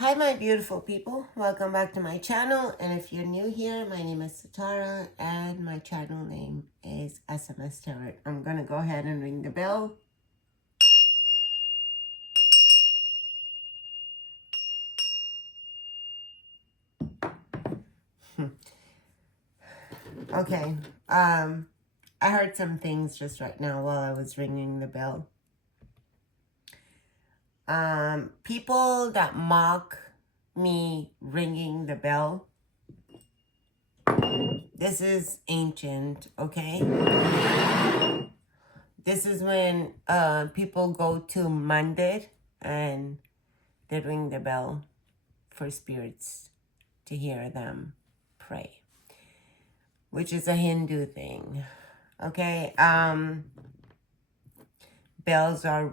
Hi my beautiful people, welcome back to my channel, and if you're new here, my name is Satara and my channel name is SMS Tarot. I'm gonna go ahead and ring the bell. Okay, I heard some things just right now while I was ringing the bell. People that mock me ringing the bell, this is ancient, okay? This is when people go to Mandir and they ring the bell for spirits to hear them pray, which is a Hindu thing. Okay, bells are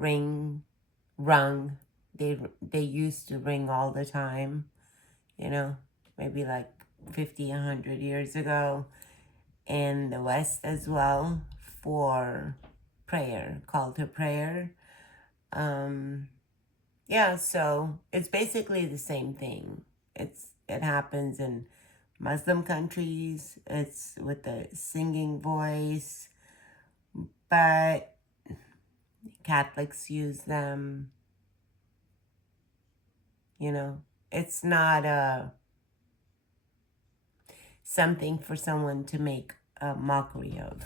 rung. They used to ring all the time, you know, maybe like 50, 100 years ago in the West as well, for prayer, call to prayer. Yeah, so it's basically the same thing. It happens in Muslim countries. It's with the singing voice, but Catholics use them. You know, it's not something for someone to make a mockery of.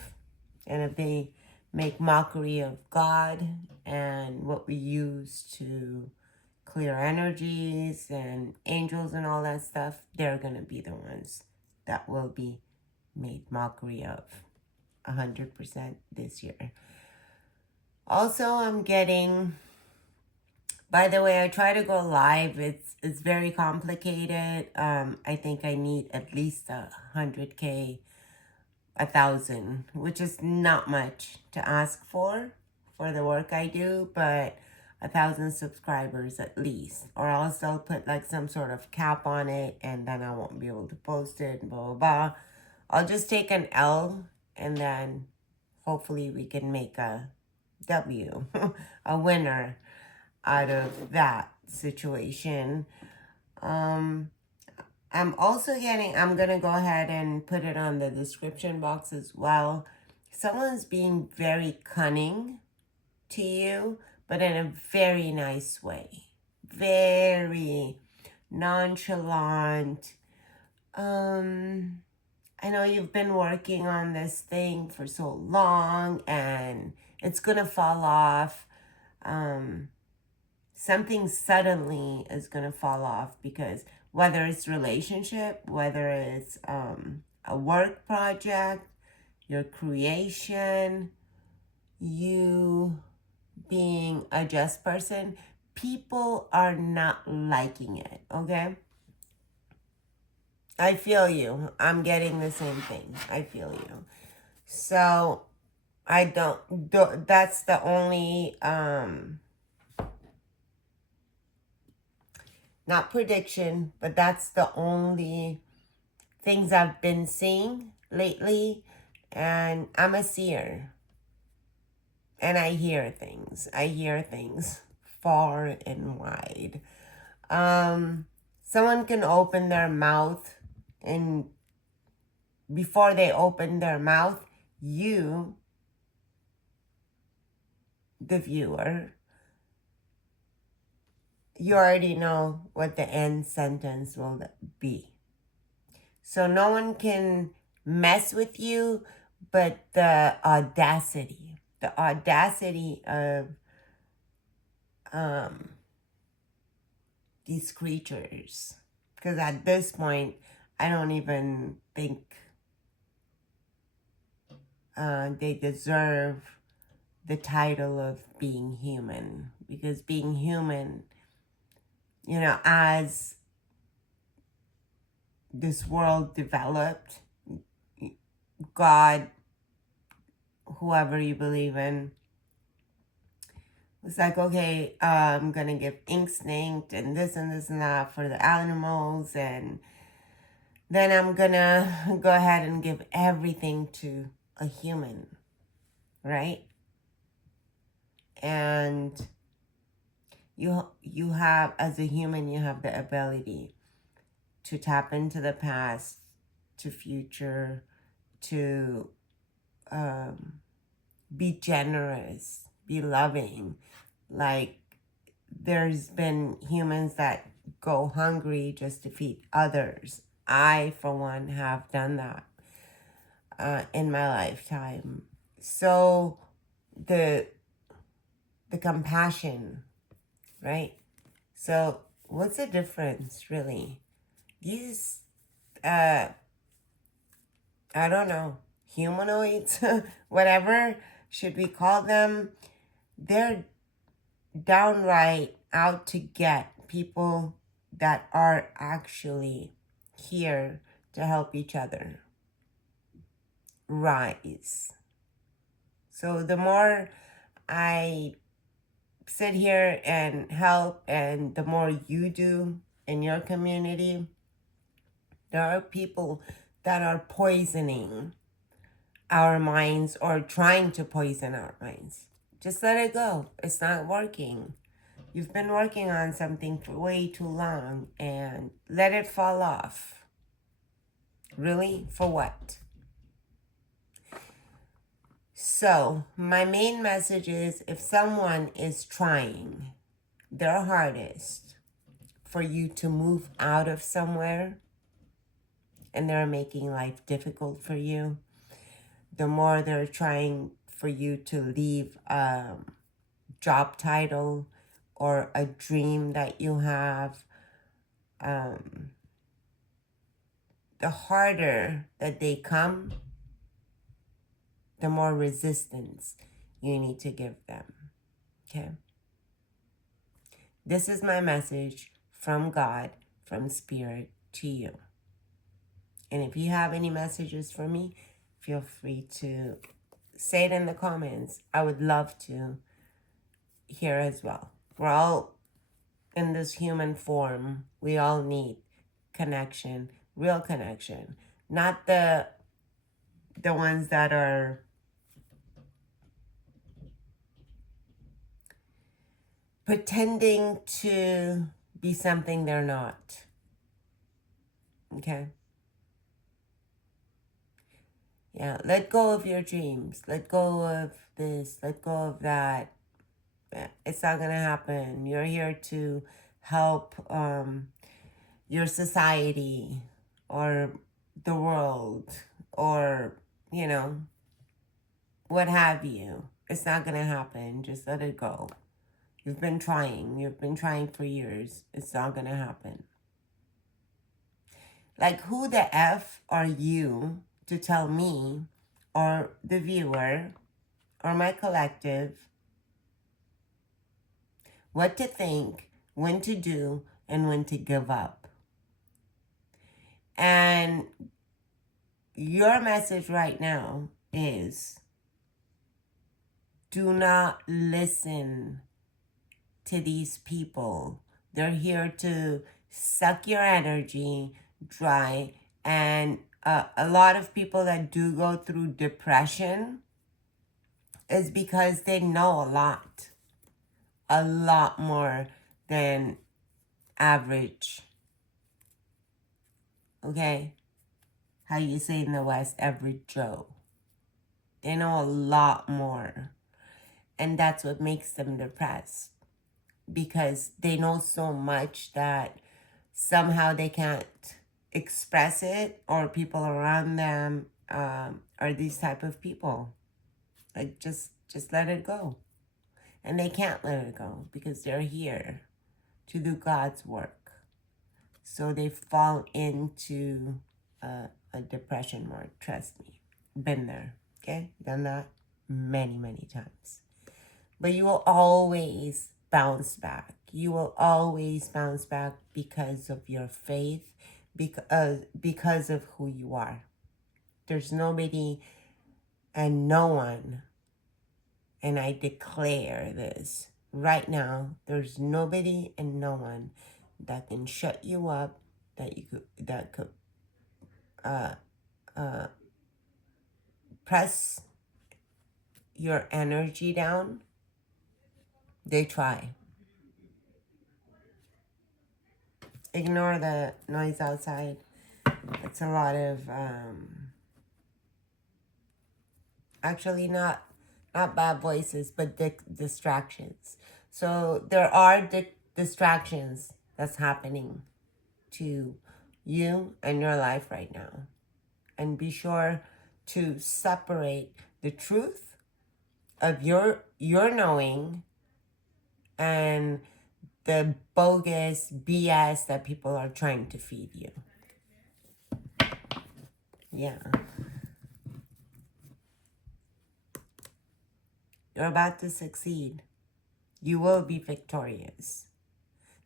And if they make mockery of God and what we use to clear energies and angels and all that stuff, they're going to be the ones that will be made mockery of 100% this year. Also, I'm getting, by the way, I try to go live. It's very complicated. I think I need at least 100K, 1,000, which is not much to ask for the work I do, but 1,000 subscribers at least, or else they'll put like some sort of cap on it and then I won't be able to post it, blah, blah, blah. I'll just take an L and then hopefully we can make a W, a winner out of that situation. I'm also getting, I'm going to go ahead and put it on the description box as well. Someone's being very cunning to you, but in a very nice way. Very nonchalant. I know you've been working on this thing for so long and it's going to fall off. Something suddenly is going to fall off, because whether it's relationship, whether it's a work project, your creation, you being a just person, people are not liking it, okay? I feel you. I'm getting the same thing. I feel you. So I don't, that's the only, not prediction, but that's the only things I've been seeing lately. And I'm a seer. And I hear things. I hear things far and wide. Someone can open their mouth, and before they open their mouth, you, the viewer, you already know what the end sentence will be. So no one can mess with you, but the audacity of these creatures. Because at this point, I don't even think they deserve the title of being human. Because being human, you know, as this world developed, God, whoever you believe in, was like, okay, I'm going to give instinct and this and this and that for the animals, and then I'm going to go ahead and give everything to a human, right? And You have, as a human, you have the ability to tap into the past, to future, to be generous, be loving. Like, there's been humans that go hungry just to feed others. I, for one, have done that in my lifetime. So the compassion, right? So what's the difference, really? These, I don't know, humanoids, whatever should we call them, they're downright out to get people that are actually here to help each other rise. So the more I sit here and help, and the more you do in your community, there are people that are poisoning our minds or trying to poison our minds. Just let it go. It's not working. You've been working on something for way too long, and let it fall off. Really? For what? So, my main message is, if someone is trying their hardest for you to move out of somewhere and they're making life difficult for you, the more they're trying for you to leave a job title or a dream that you have, the harder that they come, the more resistance you need to give them. Okay? This is my message from God, from Spirit to you. And if you have any messages for me, feel free to say it in the comments. I would love to hear as well. We're all in this human form. We all need connection, real connection. Not the ones that are pretending to be something they're not. Okay? Yeah, let go of your dreams. Let go of this. Let go of that. It's not going to happen. You're here to help your society or the world or, what have you. It's not going to happen. Just let it go. You've been trying. You've been trying for years. It's not going to happen. Like, who the F are you to tell me or the viewer or my collective what to think, when to do, and when to give up? And your message right now is, do not listen to these people. They're here to suck your energy dry. And a lot of people that do go through depression is because they know a lot more than average. Okay? How you say in the West, average Joe. They know a lot more. And that's what makes them depressed. Because they know so much that somehow they can't express it, or people around them are these type of people. Like, just let it go. And they can't let it go because they're here to do God's work. So they fall into a depression more. Trust me. Been there. Okay? Done that many, many times. But you will always bounce back. You will always bounce back because of your faith, because of who you are. There's nobody and no one, and I declare this right now, there's nobody and no one that can shut you up, that could press your energy down. They try. Ignore the noise outside. It's a lot of, actually not bad voices, but distractions. So there are distractions that's happening to you and your life right now. And be sure to separate the truth of your knowing and the bogus BS that people are trying to feed you. Yeah. You're about to succeed. You will be victorious.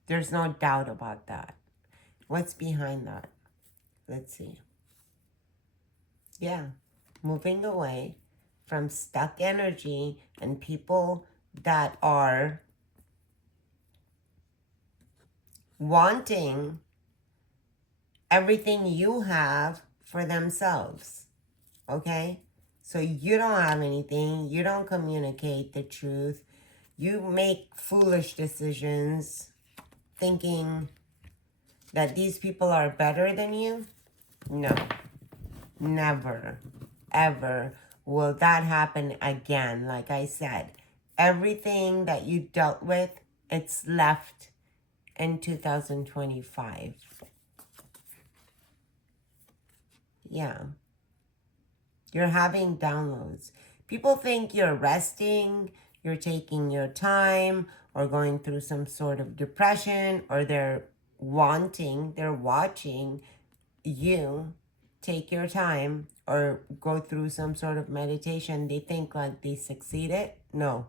There's no doubt about that. What's behind that? Let's see. Yeah. Moving away from stuck energy and people that are wanting everything you have for themselves. Okay? So you don't have anything. You don't communicate the truth. You make foolish decisions thinking that these people are better than you. No. Never, ever will that happen again. Like I said, everything that you dealt with, it's left in 2025. Yeah. You're having downloads. People think you're resting, you're taking your time, or going through some sort of depression, or they're watching you take your time or go through some sort of meditation. They think like they succeeded. No.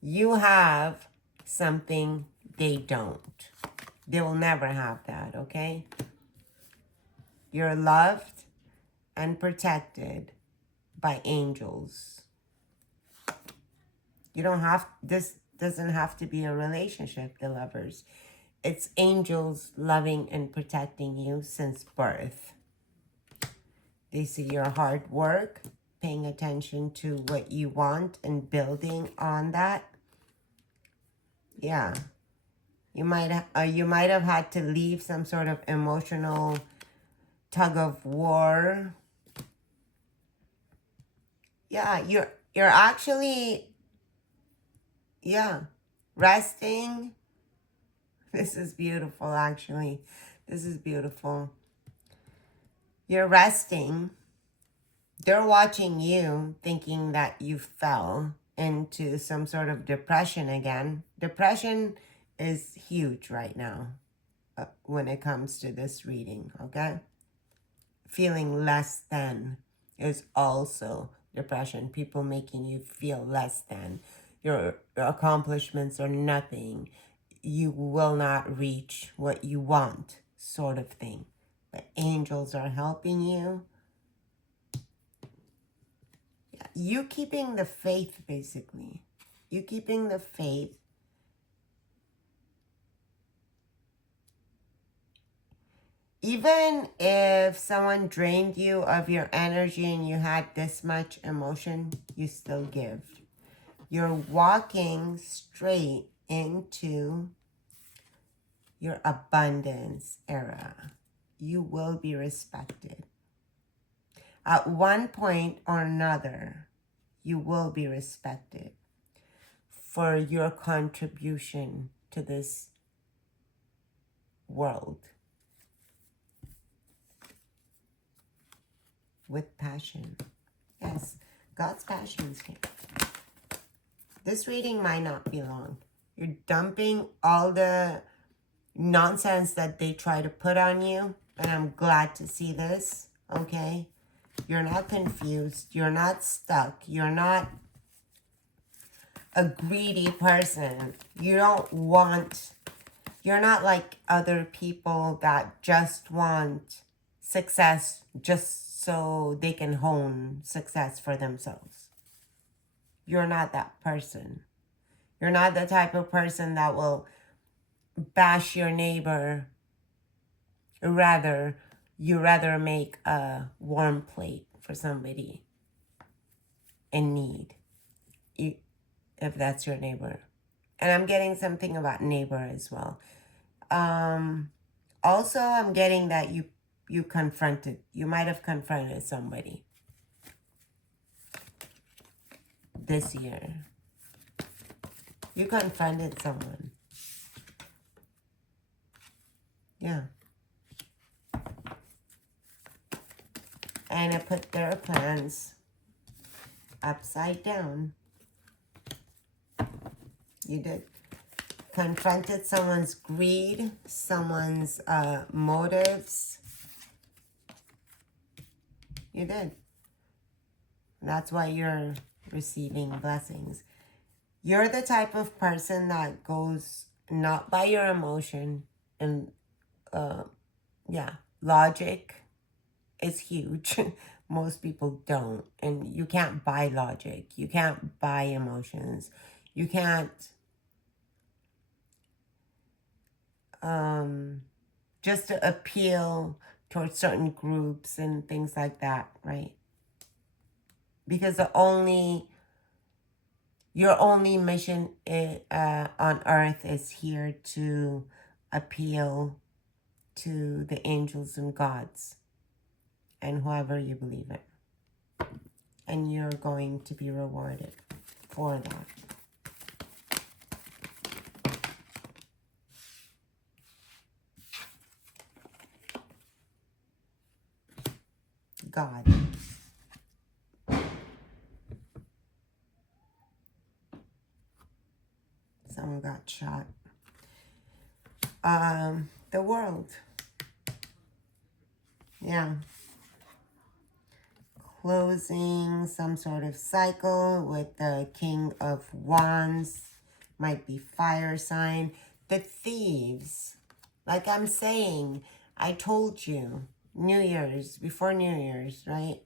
You have something they don't. They will never have that, okay? You're loved and protected by angels. You don't have, this doesn't have to be a relationship, the lovers. It's angels loving and protecting you since birth. They see your hard work, paying attention to what you want and building on that. Yeah. You might have had to leave some sort of emotional tug of war. Yeah, you're actually, yeah, resting. This is beautiful, actually. This is beautiful. You're resting. They're watching you, thinking that you fell into some sort of depression again. Depression is huge right now when it comes to this reading, okay? Feeling less than is also depression. People making you feel less than. Your accomplishments are nothing. You will not reach what you want, sort of thing. But angels are helping you. You keeping the faith, basically. You keeping the faith. Even if someone drained you of your energy and you had this much emotion, you still give. You're walking straight into your abundance era. You will be respected. At one point or another, you will be respected for your contribution to this world with passion. Yes, God's passion is here. This reading might not be long. You're dumping all the nonsense that they try to put on you, and I'm glad to see this, okay? You're not confused. You're not stuck. You're not a greedy person. You're not like other people that just want success just so they can hone success for themselves. You're not that person. You're not the type of person that will bash your neighbor. You rather make a warm plate for somebody in need, if that's your neighbor. And I'm getting something about neighbor as well. Also, I'm getting that you might have confronted somebody this year. You confronted someone. Yeah. And it put their plans upside down. You did. Confronted someone's greed, someone's motives. You did. That's why you're receiving blessings. You're the type of person that goes not by your emotion, and logic is huge. Most people don't, and you can't buy logic. You can't buy emotions. You can't just to appeal towards certain groups and things like that, right? Because your only mission on earth is here to appeal to the angels and gods and whoever you believe in. And you're going to be rewarded for that. God. Someone got shot. The world. Yeah. Closing some sort of cycle with the King of Wands. Might be fire sign. The thieves. Like I'm saying, I told you, before New Year's, right?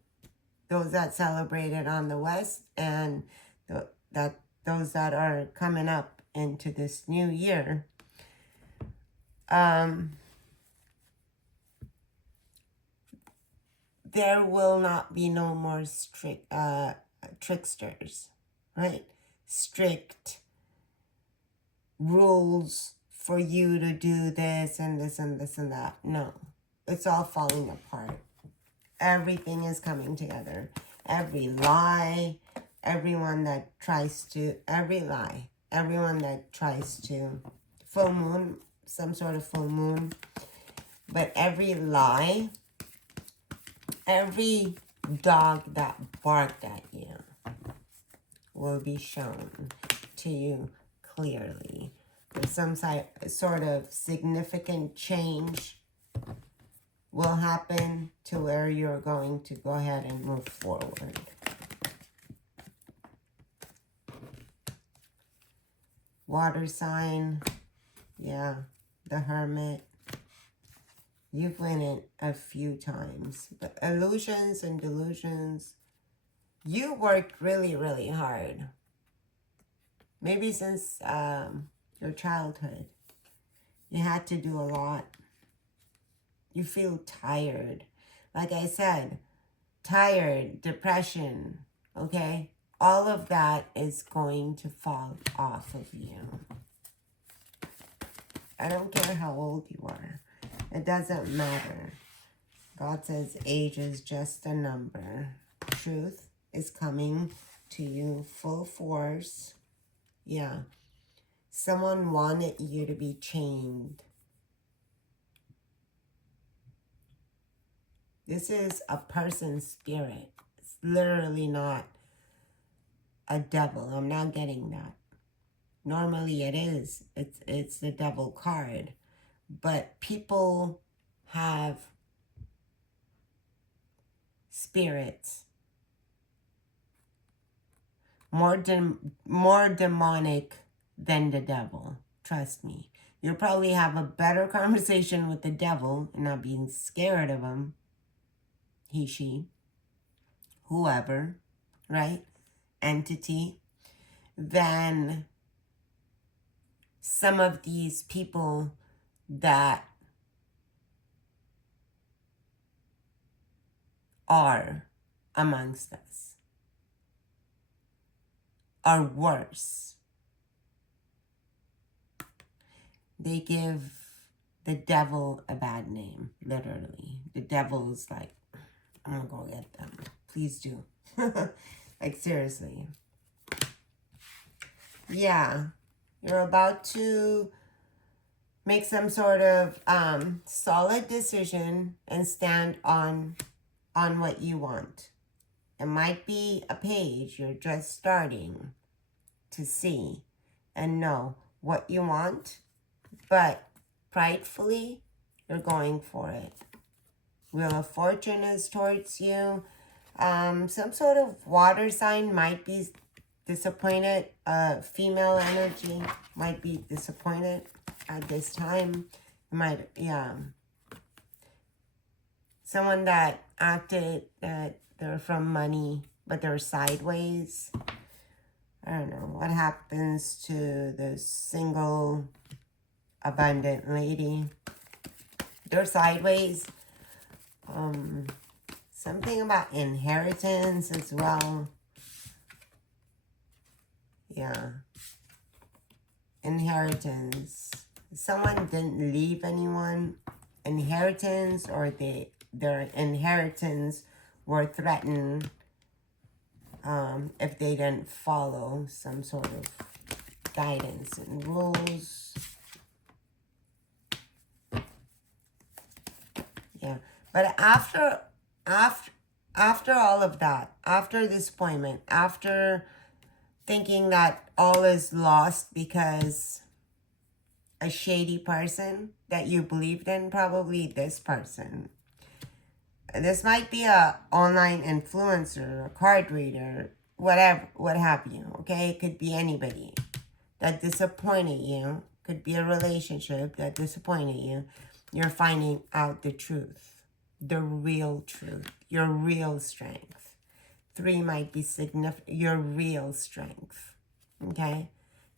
Those that celebrated on the West and those that are coming up into this new year. There will not be no more strict tricksters, right? Strict rules for you to do this and this and this and that. No, it's all falling apart. Everything is coming together. Every lie, everyone that tries to full moon, some sort of full moon, but every lie, every dog that barked at you will be shown to you clearly. There's some sort of significant change will happen to where you're going to go ahead and move forward. Water sign, yeah, the Hermit. You've won it a few times. But illusions and delusions, you worked really, really hard. Maybe since your childhood. You had to do a lot. You feel tired. Like I said, tired, depression, okay? All of that is going to fall off of you. I don't care how old you are. It doesn't matter. God says age is just a number. Truth is coming to you full force. Yeah. Someone wanted you to be chained. This is a person's spirit. It's literally not a devil. I'm not getting that. Normally it is. It's the devil card. But people have spirits more demonic than the devil. Trust me. You'll probably have a better conversation with the devil and not being scared of him. He, she, whoever, right? Entity. Than some of these people that are amongst us are worse. They give the devil a bad name, literally. The devil's like, I'm gonna go get them. Please do. Like, seriously. Yeah. You're about to make some sort of solid decision and stand on what you want. It might be a page you're just starting to see and know what you want, but pridefully, you're going for it. Wheel of Fortune is towards you. Some sort of water sign might be disappointed. Female energy might be disappointed at this time. Might, yeah. Someone that acted that they're from money, but they're sideways. I don't know. What happens to the single, abundant lady? They're sideways. Something about inheritance as well. Yeah. Inheritance. Someone didn't leave anyone inheritance, or their inheritance were threatened if they didn't follow some sort of guidance and rules. Yeah. But after all of that, after disappointment, after thinking that all is lost because a shady person that you believed in, probably this person. This might be a online influencer, a card reader, whatever, what have you, okay? It could be anybody that disappointed you. Could be a relationship that disappointed you. You're finding out the truth, the real truth, your real strength. 3 might be significant, your real strength, okay?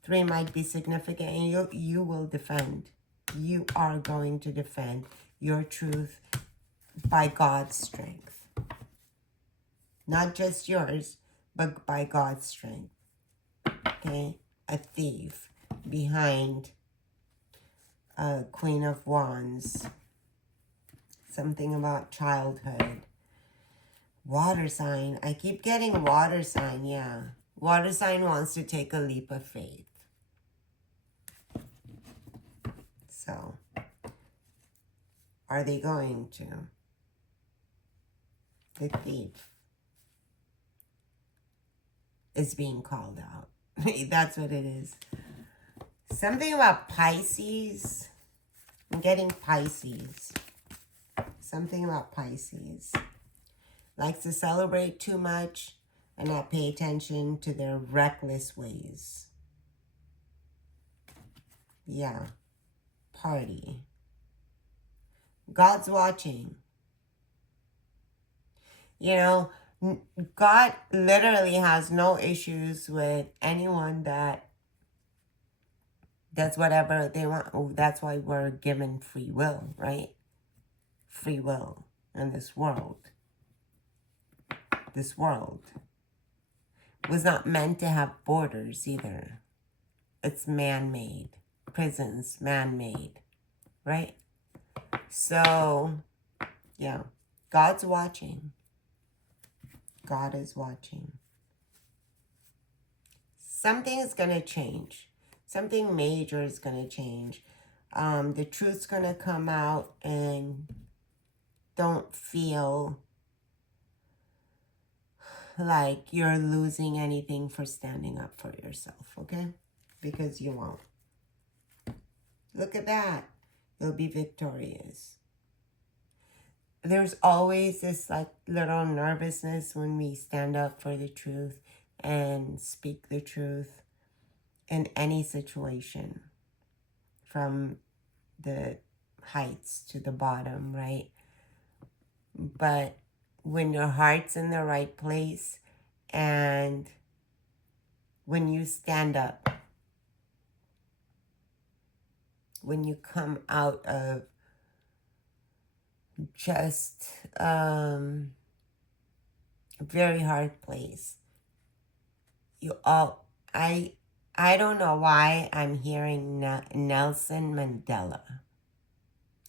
3 might be significant, and you will defend. You are going to defend your truth by God's strength. Not just yours, but by God's strength. Okay? A thief behind a Queen of Wands. Something about childhood. Water sign. I keep getting water sign, yeah. Water sign wants to take a leap of faith. So, are they going to? The thief is being called out. That's what it is. Something about Pisces. I'm getting Pisces. Something about Pisces. Likes to celebrate too much and not pay attention to their reckless ways. Yeah. Party. God's watching. You know, God literally has no issues with anyone that does whatever they want. Oh, that's why we're given free will, right? Free will in this world. This world was not meant to have borders either. It's man-made. Prisons, man-made, right? So, yeah, God's watching. God is watching. Something is going to change. Something major is going to change. The truth's going to come out, and don't feel like you're losing anything for standing up for yourself, okay? Because you won't. Look at that. You'll be victorious. There's always this like little nervousness when we stand up for the truth and speak the truth in any situation, from the heights to the bottom, right? But when your heart's in the right place and when you stand up, when you come out of just a very hard place, I don't know why I'm hearing Nelson Mandela.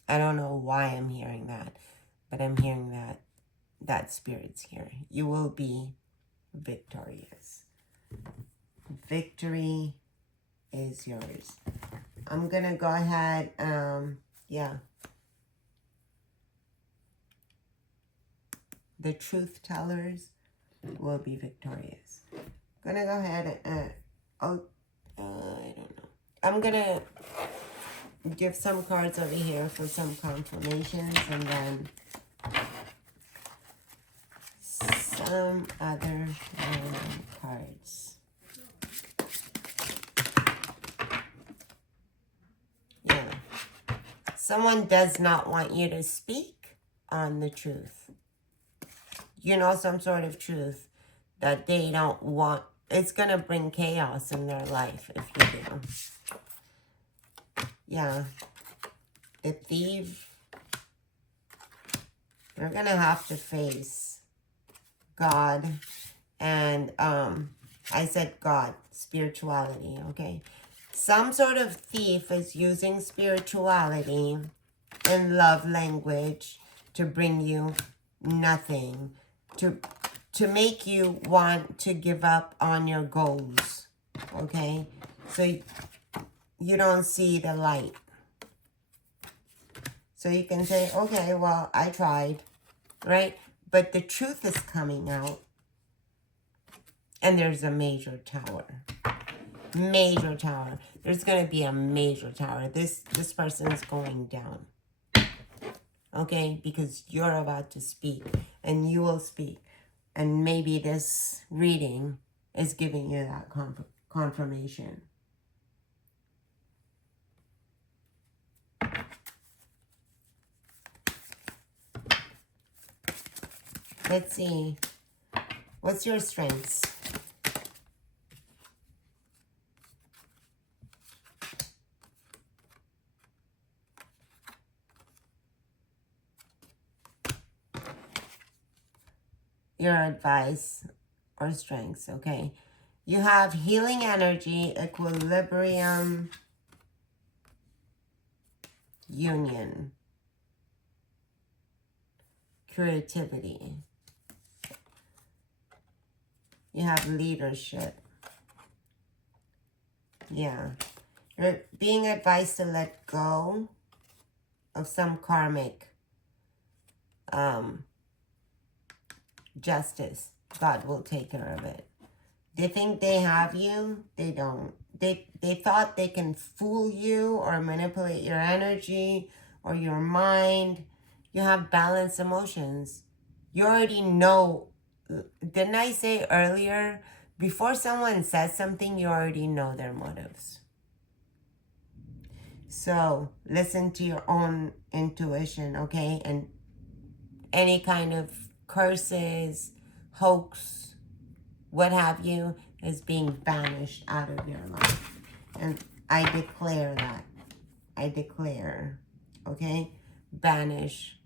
I don't know why I'm hearing that, but I'm hearing that spirit's here. You will be victorious. Victory is yours. I'm going to go ahead, the truth tellers will be victorious. I'm going to go ahead and, I don't know. I'm going to give some cards over here for some confirmations, and then some other cards. Yeah. Someone does not want you to speak on the truth. You know, some sort of truth that they don't want. It's going to bring chaos in their life if you do. Yeah. The thief, they're going to have to face God. And I said God, spirituality, okay? Some sort of thief is using spirituality and love language to bring you nothing, to make you want to give up on your goals, okay? So you don't see the light. So you can say, okay, well, I tried, right? But the truth is coming out. And there's a major tower. Major tower. There's going to be a major tower. This person is going down. Okay? Because you're about to speak. And you will speak. And maybe this reading is giving you that confirmation. Let's see. What's your strengths? Your advice or strengths, okay? You have healing energy, equilibrium, union, creativity. You have leadership. Yeah. You're being advised to let go of some karmic justice. God will take care of it. They think they have you. They don't. They thought they can fool you or manipulate your energy or your mind. You have balanced emotions. You already know. Didn't I say earlier, before someone says something, you already know their motives. So listen to your own intuition, okay? And any kind of curses, hoax, what have you, is being banished out of your life. And I declare that. I declare, okay? Banish.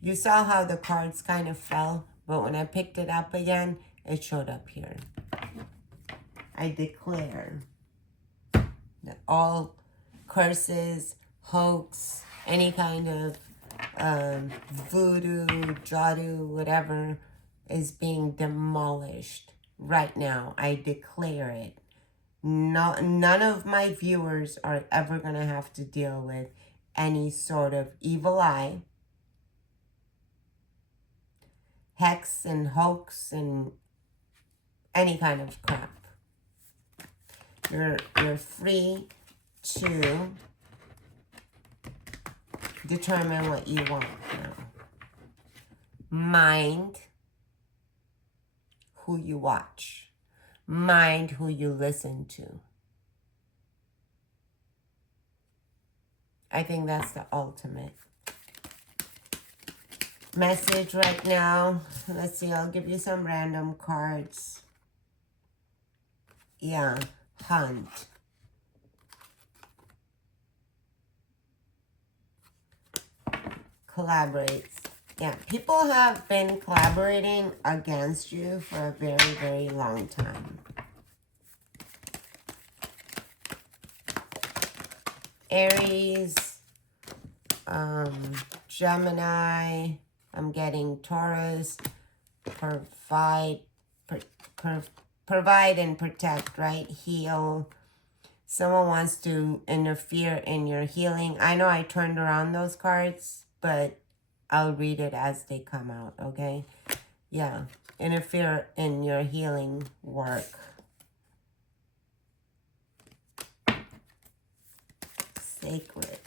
You saw how the cards kind of fell, but when I picked it up again, it showed up here. I declare that all curses, hoax, any kind of voodoo, jadoo, whatever, is being demolished right now. I declare it. None of my viewers are ever going to have to deal with any sort of evil eye, hex and hoax and any kind of crap. You're free to determine what you want now. Mind who you watch. Mind who you listen to. I think that's the ultimate message right now. Let's see, I'll give you some random cards. Yeah, hunt. Collaborates. Yeah, people have been collaborating against you for a very, very long time. Aries, Gemini, I'm getting Taurus, provide and protect, right? Heal. Someone wants to interfere in your healing. I know I turned around those cards, but I'll read it as they come out, okay? Yeah, interfere in your healing work. Sacred.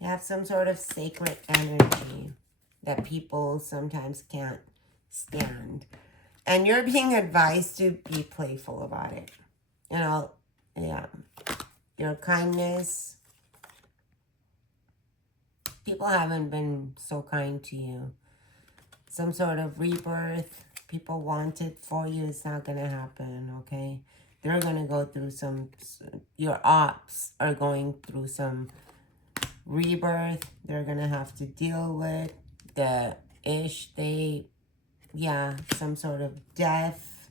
You have some sort of sacred energy that people sometimes can't stand. And you're being advised to be playful about it. You know, yeah. Your kindness. People haven't been so kind to you. Some sort of rebirth people wanted for you is not going to happen, okay? They're going to go through some, your ops are going through some rebirth. They're going to have to deal with the some sort of death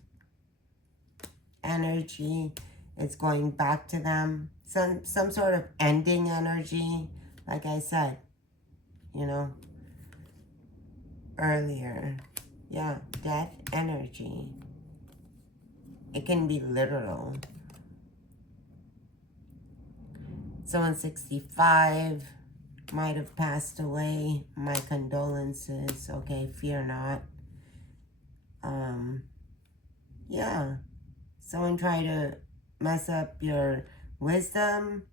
energy. It's going back to them. Some sort of ending energy, like I said, you know, earlier. Yeah, death energy. It can be literal. Someone 65 might have passed away. My condolences. Okay, fear not. Yeah. Someone tried to mess up your wisdom,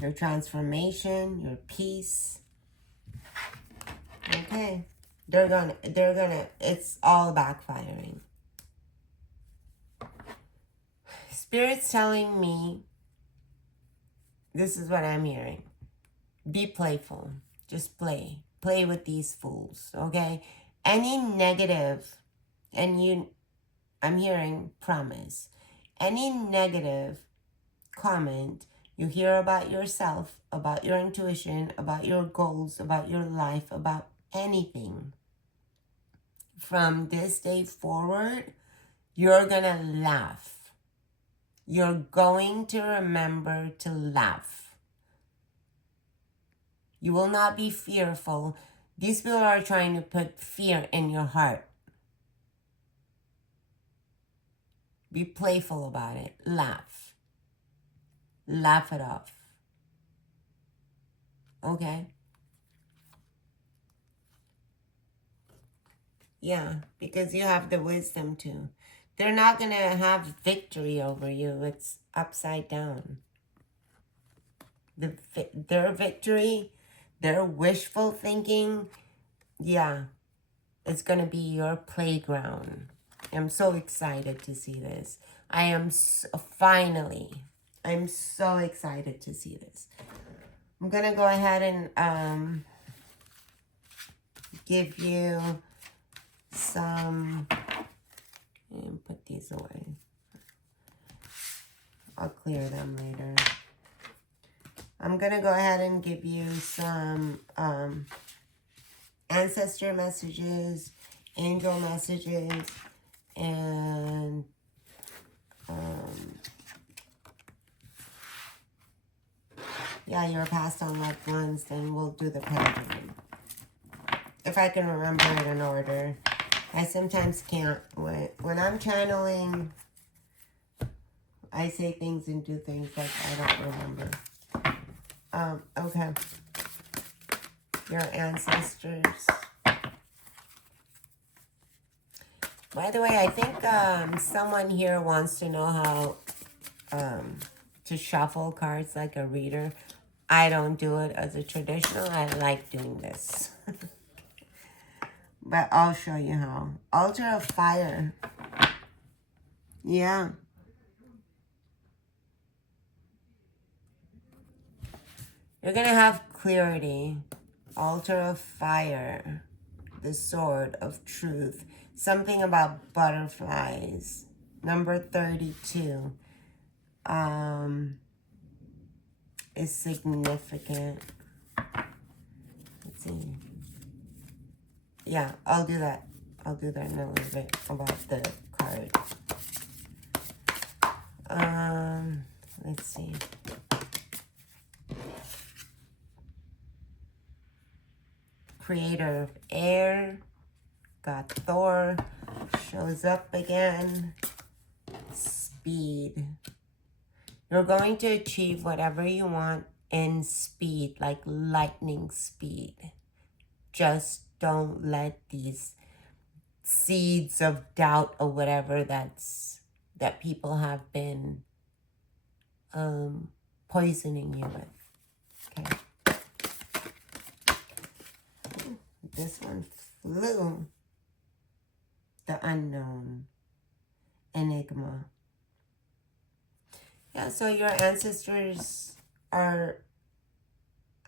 your transformation, your peace. Okay. They're gonna, it's all backfiring. Spirit's telling me, this is what I'm hearing. Be playful. Just play. Play with these fools, okay? Any negative, I'm hearing promise. Any negative comment you hear about yourself, about your intuition, about your goals, about your life, about anything, from this day forward, you're gonna laugh. You're going to remember to laugh. You will not be fearful. These people are trying to put fear in your heart. Be playful about it. Laugh. Laugh it off. Okay? Yeah, because you have the wisdom to. They're not going to have victory over you. It's upside down. Their victory, their wishful thinking, yeah, it's going to be your playground. I'm so excited to see this. I'm so excited to see this. I'm going to go ahead and give you some, and put these away. I'll clear them later. I'm going to go ahead and give you some ancestor messages, angel messages, and yeah, your passed on loved ones. Then we'll do the paradigm. If I can remember it in order. I sometimes can't. When I'm channeling, I say things and do things like I don't remember. Okay. Your ancestors. By the way, I think someone here wants to know how to shuffle cards like a reader. I don't do it as a traditional. I like doing this. But I'll show you how. Altar of fire. Yeah. You're going to have clarity. Altar of fire. The sword of truth. Something about butterflies. Number 32. Is significant. Let's see. Yeah, I'll do that. I'll do that in a little bit about the card. Let's see. Creator of air. Got Thor. Shows up again. Speed. You're going to achieve whatever you want in speed, like lightning speed. Just don't let these seeds of doubt or whatever that people have been poisoning you with. Okay. This one flew. The unknown. Enigma. Yeah, so your ancestors are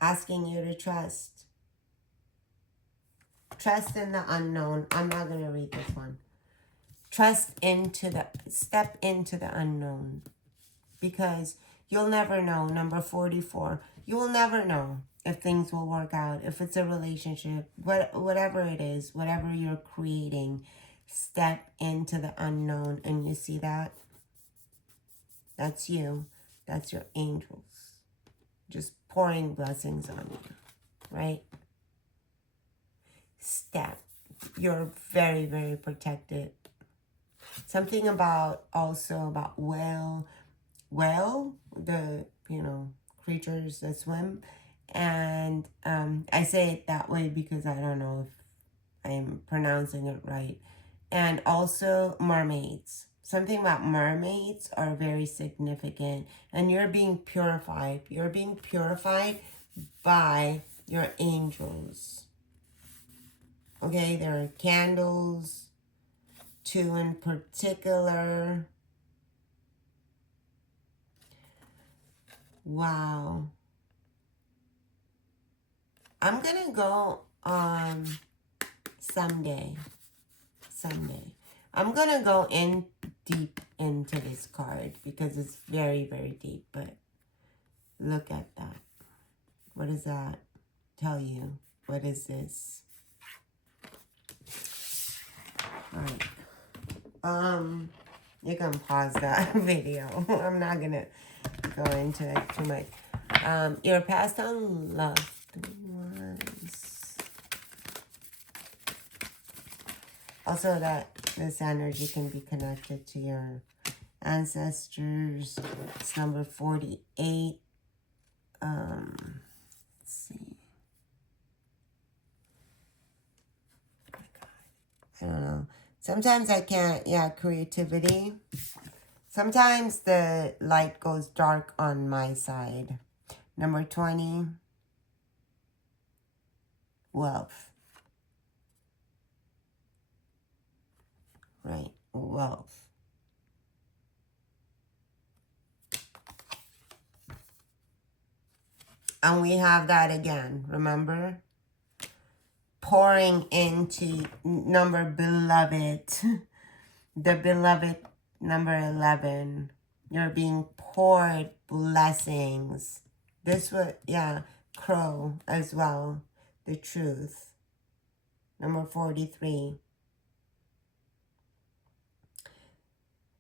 asking you to trust. Trust in the unknown. I'm not going to read this one. Step into the unknown. Because you'll never know. Number 44. You will never know if things will work out. If it's a relationship. Whatever it is. Whatever you're creating. Step into the unknown. And you see that? That's you. That's your angels. Just pouring blessings on you. Right? Step. You're very, very protected. Something about whale, the, creatures that swim. And I say it that way because I don't know if I'm pronouncing it right. And also mermaids. Something about mermaids are very significant. And you're being purified. You're being purified by your angels. Okay, there are candles, 2 in particular. Wow. I'm going to go on Sunday. I'm going to go in deep into this card because it's very, very deep. But look at that. What does that tell you? What is this? Alright. You can pause that video. I'm not going to go into it too much. Your past unloved ones. Also, that this energy can be connected to your ancestors. It's number 48. Let's see. Oh my God. I don't know. Sometimes I can't, creativity. Sometimes the light goes dark on my side. Number 20. Wealth. Right, wealth. And we have that again, remember? Pouring into number beloved. The beloved, number 11. You're being poured blessings. This would, crow as well. The truth. Number 43.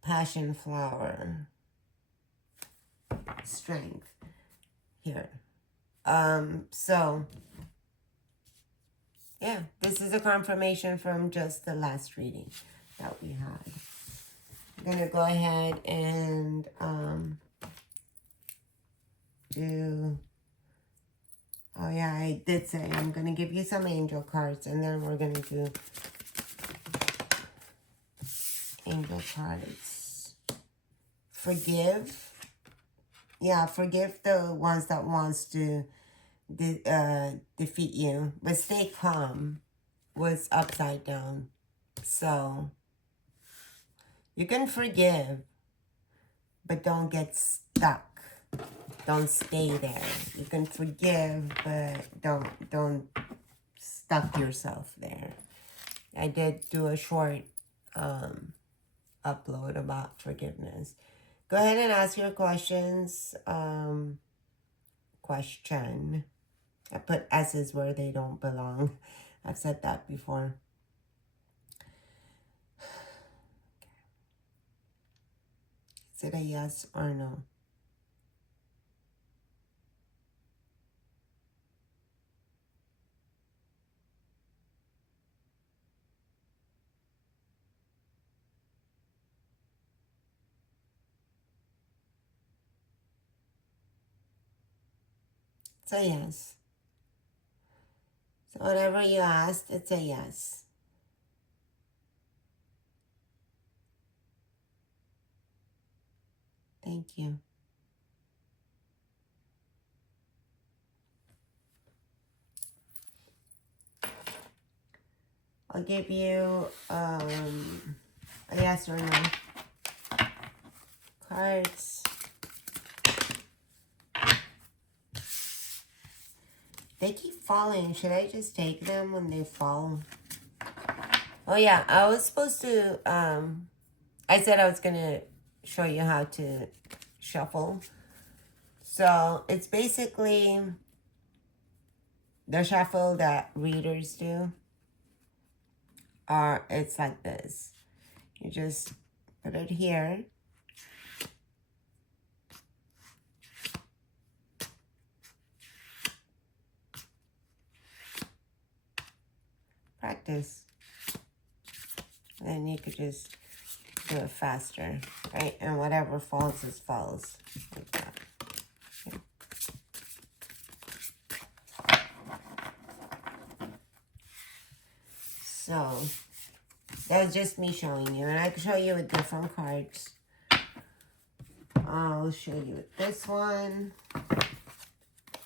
Passion flower. Strength. Here. So, this is a confirmation from just the last reading that we had. I'm going to go ahead and do... Oh, yeah, I did say I'm going to give you some angel cards, and then we're going to do angel cards. Forgive. Yeah, forgive the ones that wants to defeat you. But stay calm was upside down. So, you can forgive, but don't get stuck. Don't stay there. You can forgive, but don't stuck yourself there. I did do a short upload about forgiveness. Go ahead and ask your questions. Question. I put S's where they don't belong. I've said that before. Is it a yes or no? It's a yes. So whatever you asked, it's a yes. Thank you. I'll give you a yes or no. Cards. They keep falling. Should I just take them when they fall? Oh yeah, I was supposed to, I said I was going to show you how to shuffle. So it's basically the shuffle that readers do. Or it's like this. You just put it here. Practice. Then you could just do it faster, right? And whatever falls is falls. Like that. Okay. So that was just me showing you. And I can show you with different cards. I'll show you with this one.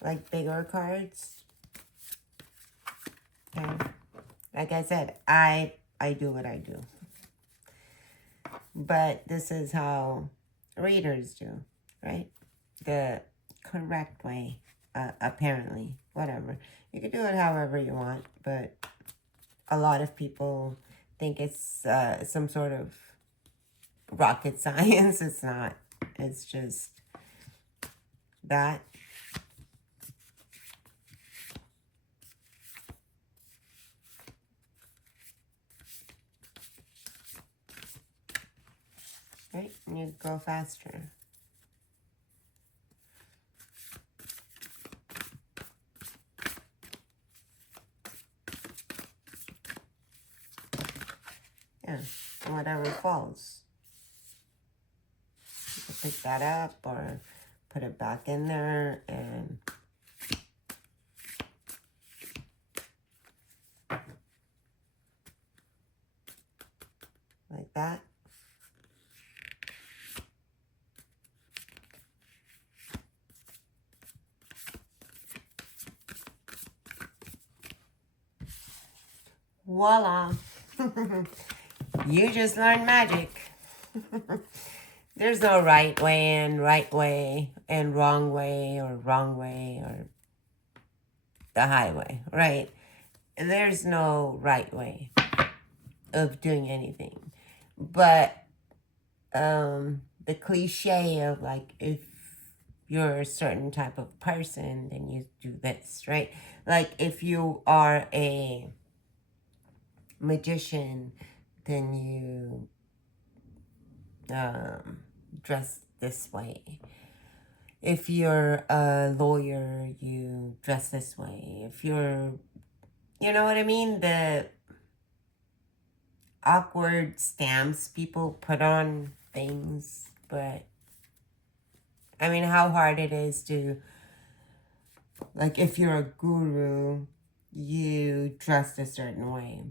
Like bigger cards. Okay. Like I said, I do what I do. But this is how readers do, right? The correct way, apparently. Whatever. You can do it however you want, but a lot of people think it's some sort of rocket science. It's not. It's just that. Right? And you go faster. Yeah, and whatever falls. You can pick that up or put it back in there and like that. Voila. You just learned magic. There's no right way and wrong way or the highway, right? There's no right way of doing anything. But the cliche of like, if you're a certain type of person, then you do this, right? Like if you are a magician, then you dress this way. If you're a lawyer, you dress this way. If you're, you know what I mean? The awkward stamps people put on things. But I mean, how hard it is to, like, if you're a guru, you dress a certain way.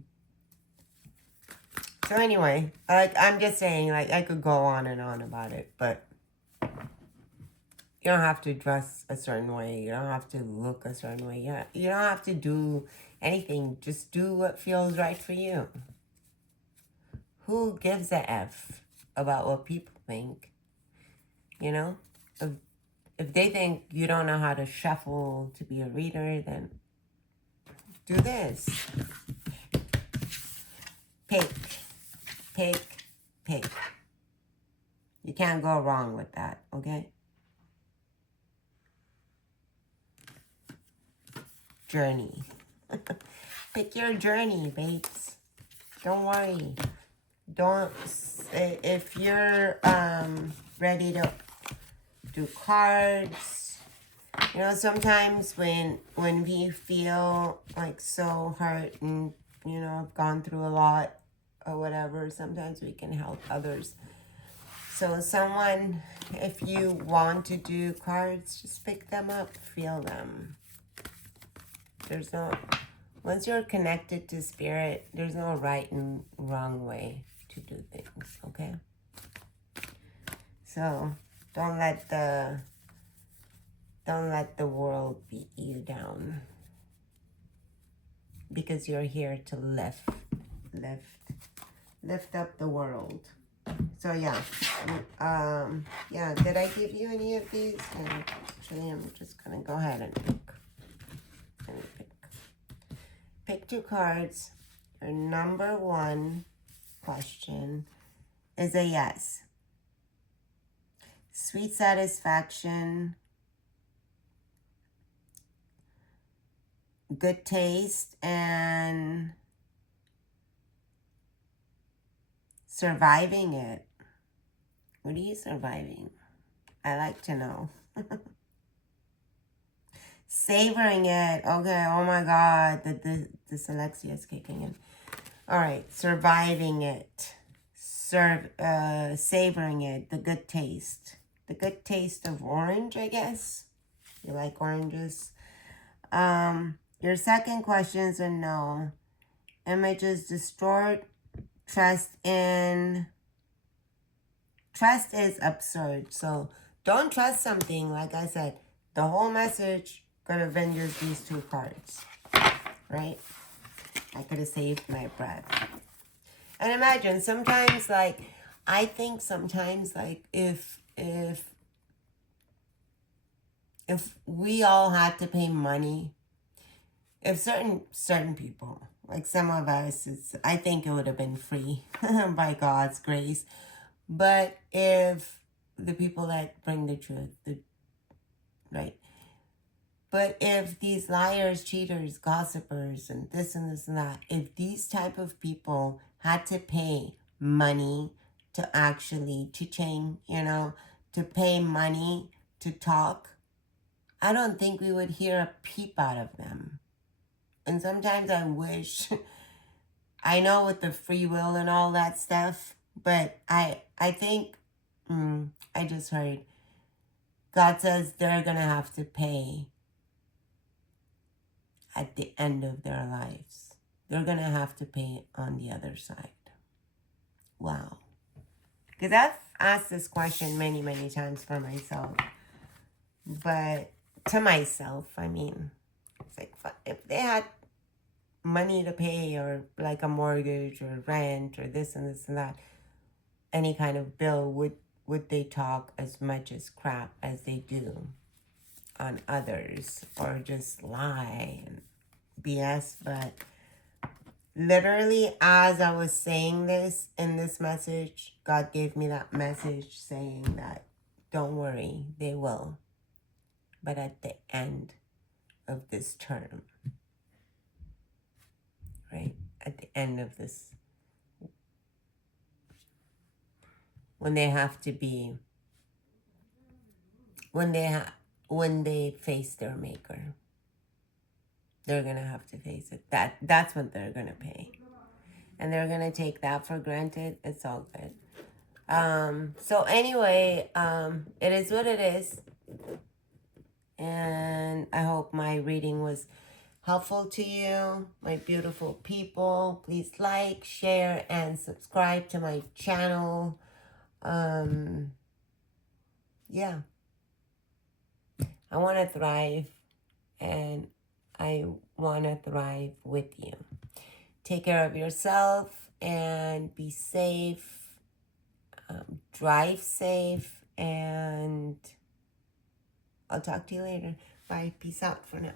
So anyway, like, I'm just saying, like, I could go on and on about it, but you don't have to dress a certain way. You don't have to look a certain way. You don't have to do anything. Just do what feels right for you. Who gives a F about what people think? You know? If they think you don't know how to shuffle to be a reader, then do this. Pick. Pick. Pick. You can't go wrong with that, okay? Journey. Pick your journey, babes. Don't worry. Don't, if you're ready to do cards, you know, sometimes when we feel like so hurt and, you know, have gone through a lot or whatever, sometimes we can help others. So someone, if you want to do cards, just pick them up, feel them. There's no, once you're connected to spirit, there's no right and wrong way to do things, okay? So don't let the world beat you down, because you're here to lift up the world. So yeah, yeah. Did I give you any of these? And actually, I'm just gonna go ahead and pick 2 cards. Your number 1 question is a yes. Sweet satisfaction, good taste, and surviving it. What are you surviving? I like to know. Savoring it. Okay, oh my God. The dyslexia is kicking in. All right, surviving it. Savoring it. The good taste. The good taste of orange, I guess. You like oranges? Your second question is a no. Images distort. Trust is absurd. So don't trust something. Like I said, the whole message could have been just these 2 cards, right? I could have saved my breath. And imagine sometimes, like, I think sometimes, like, if we all had to pay money, if certain people, like some of us, I think it would have been free by God's grace. But if the people that bring the truth, right? But if these liars, cheaters, gossipers, and this and this and that, if these type of people had to pay money to actually, to change, to pay money to talk, I don't think we would hear a peep out of them. And sometimes I wish, I know with the free will and all that stuff, but I think, I just heard, God says they're going to have to pay at the end of their lives. They're going to have to pay on the other side. Wow. Because I've asked this question many, many times for myself. But to myself, I mean, it's like, if they had money to pay, or like a mortgage or rent or this and this and that, any kind of bill, would they talk as much as crap as they do on others, or just lie and BS? But literally, as I was saying this in this message, God gave me that message saying that, don't worry, they will. But at the end of this term, right? At the end of this, when they have to be, when they face their maker, they're going to have to face it. That's what they're going to pay. And they're going to take that for granted. It's all good. So anyway, it is what it is. And I hope my reading was helpful to you, my beautiful people. Please like, share, and subscribe to my channel. Yeah. I want to thrive, and I want to thrive with you. Take care of yourself and be safe. Drive safe, and I'll talk to you later. Bye. Peace out for now.